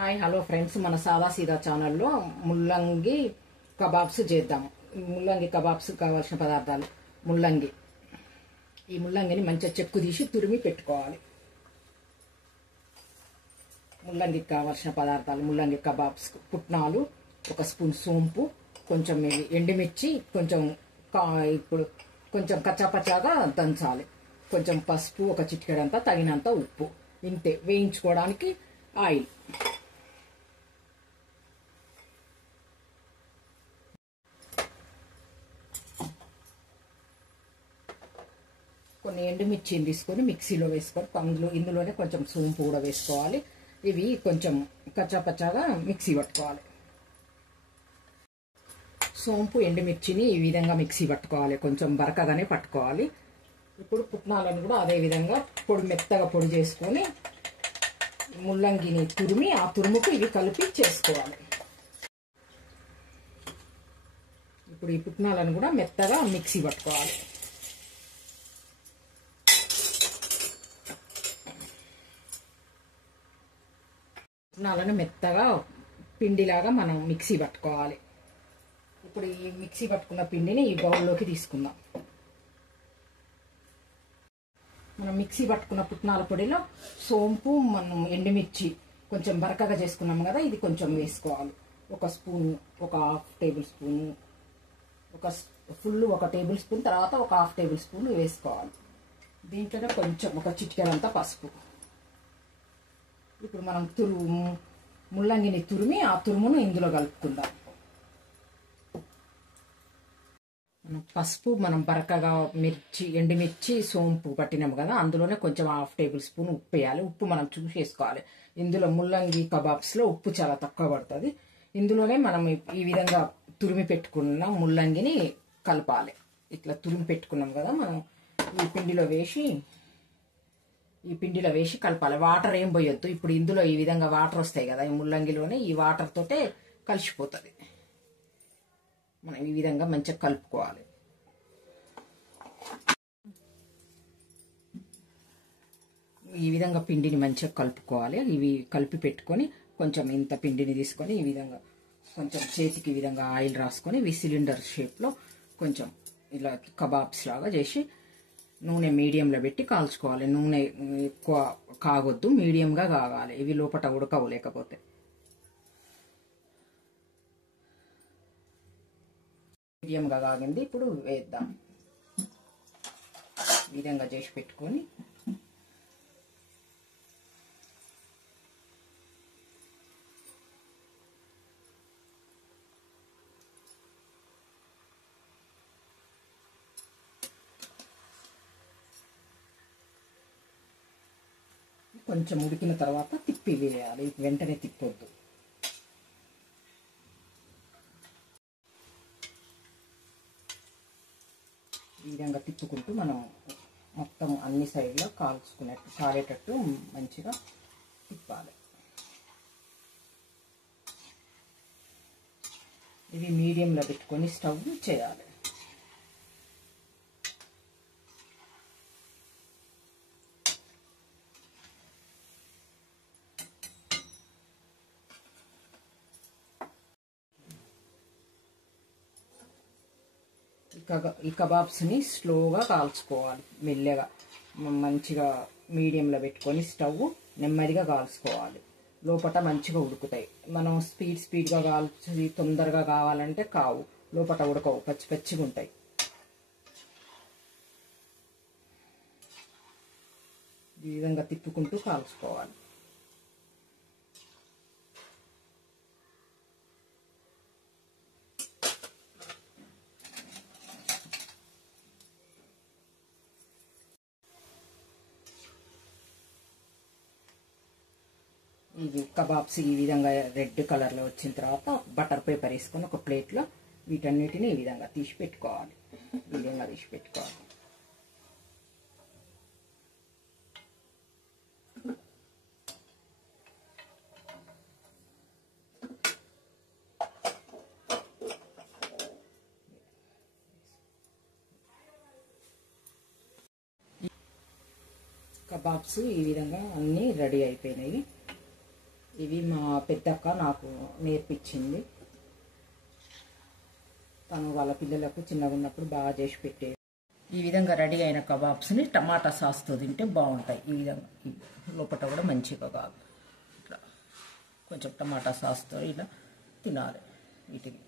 Hi hello friends, మన సాదా సీదా ఛానల్లో ముల్లంగి కబాబ్స్ చేద్దాం. ముల్లంగి కబాబ్స్ కావాల్సిన పదార్థాలు: ముల్లంగి. ఈ ముల్లంగిని మంచిగా చెక్కు తీసి తురిమి పెట్టుకోవాలి. ముల్లంగికి కావాల్సిన పదార్థాలు: ముల్లంగి కబాబ్స్ పుట్నాలు, 1 స్పూన్ సోంపు, కొంచెం ఎండుమిర్చి, ఇప్పుడు కొంచెం కచ్చాపచ్చాగా దంచాలి, కొంచెం పసుపు, 1 చిటికెడంతా, తగినంత ఉప్పు. ఇంతే. వేయించుకోవడానికి ఆయిల్. కొన్ని ఎండుమిర్చిని తీసుకొని మిక్సీలో వేసుకొని ఇందులోనే కొంచెం సోంపు కూడా వేసుకోవాలి. ఇవి కొంచెం కచ్చాపచ్చాగా మిక్సీ పట్టుకోవాలి. సోంపు ఎండుమిర్చిని ఈ విధంగా మిక్సీ పట్టుకోవాలి, కొంచెం బరకగానే పట్టుకోవాలి. ఇప్పుడు పుట్నాలను కూడా అదే విధంగా మెత్తగా పొడి చేసుకొని ముల్లంగిని తురిమి ఆ తురుముకు ఇవి కలిపి చేసుకోవాలి. ఇప్పుడు ఈ పుట్నాలను కూడా మెత్తగా మిక్సీ పట్టుకోవాలి. పుట్నాలను మెత్తగా పిండిలాగా మనం మిక్సీ పట్టుకోవాలి. ఇప్పుడు ఈ మిక్సీ పట్టుకున్న పిండిని ఈ బౌల్లోకి తీసుకుందాం. మనం మిక్సీ పట్టుకున్న పుట్నాల పొడిలో సోంపు, మనం ఎండుమిర్చి కొంచెం బరకగా చేసుకున్నాం కదా, ఇది కొంచెం వేసుకోవాలి. 1 spoon, 1/2 table spoon, full 1 table spoon, తర్వాత 1/2 టేబుల్ స్పూన్ వేసుకోవాలి. దీంట్లోనే కొంచెం 1 చిటికెడంతా పసుపు. ఇప్పుడు మనం ముల్లంగిని తురిమి ఆ తురుమును ఇందులో కలుపుకుందాం. పసుపు మనం బరకగా ఎండుమిర్చి, సోంపు పట్టినాము కదా, అందులోనే కొంచెం 1/2 టేబుల్ స్పూన్ ఉప్పు వేయాలి. ఉప్పు మనం చూసేసుకోవాలి. ఇందులో ముల్లంగి కబాబ్స్లో ఉప్పు చాలా తక్కువ పడుతుంది. ఇందులోనే మనం ఈ విధంగా తురిమి పెట్టుకున్న ముల్లంగిని కలపాలి. ఇట్లా తురిమి పెట్టుకున్నాం కదా, మనం ఈ పిండిలో వేసి కలపాలి. వాటర్ ఏం పోయొద్దు. ఇప్పుడు ఇందులో ఈ విధంగా వాటర్ వస్తాయి కదా, ఈ ముల్లంగిలోనే ఈ వాటర్ తోటే కలిసిపోతుంది. మనం ఈ విధంగా మంచిగా కలుపుకోవాలి. ఈ విధంగా పిండిని మంచిగా కలుపుకోవాలి. ఇవి కలిపి పెట్టుకొని కొంచెం ఇంత పిండిని తీసుకొని ఈ విధంగా కొంచెం చేతికి ఈ విధంగా ఆయిల్ రాసుకొని ఇవి సిలిండర్ షేప్లో కొంచెం ఇలా కబాబ్స్ లాగా చేసి నూనె మీడియంలో పెట్టి కాల్చుకోవాలి. నూనె ఎక్కువ కాగొద్దు, మీడియంగా కాగాలి. ఇవి లోపల ఉడకవు లేకపోతే. మీడియంగా కాగింది. ఇప్పుడు వేద్దాం. ఈ విధంగా చేసి పెట్టుకొని కొంచెం ఉడికిన తర్వాత తిప్పి వేయాలి. వెంటనే తిప్పొద్దు. ఈ విధంగా తిప్పుకుంటూ మనం మొత్తం అన్ని సైడ్లో కాగేటట్టు మంచిగా తిప్పాలి. ఇవి మీడియంలో పెట్టుకొని స్టవ్ చేయాలి. ఈ కబాబ్స్ని స్లోగా కాల్చుకోవాలి. మెల్లగా మంచిగా మీడియంలో పెట్టుకొని స్టవ్ నెమ్మదిగా కాల్చుకోవాలి. లోపల మంచిగా ఉడుకుతాయి. మనం స్పీడ్గా కాల్చి తొందరగా కావాలంటే కావు, లోపల ఉడకవు, పచ్చి పచ్చిగా ఉంటాయి. ఈ విధంగా తిప్పుకుంటూ కాల్చుకోవాలి. ఇవి కబాబ్స్ ఈ విధంగా రెడ్ కలర్లో వచ్చిన తర్వాత బటర్ పేపర్ వేసుకొని ఒక ప్లేట్లో వీటన్నిటిని ఈ విధంగా తీసి పెట్టుకోవాలి. ఈ విధంగా తీసి పెట్టుకోవాలి. కబాబ్స్ ఈ విధంగా అన్నీ రెడీ అయిపోయినాయి. ఇవి మా పెద్దక్క నాకు నేర్పించింది. తను వాళ్ళ పిల్లలకు చిన్నగా ఉన్నప్పుడు బాగా చేసి పెట్టేది. ఈ విధంగా రెడీ అయిన కబాబ్స్ని టమాటా సాస్తో తింటే బాగుంటాయి. ఈ విధంగా లోపల కూడా మంచిగా కాదు, ఇట్లా కొంచెం టమాటా సాస్తో ఇలా తినాలి వీటిని.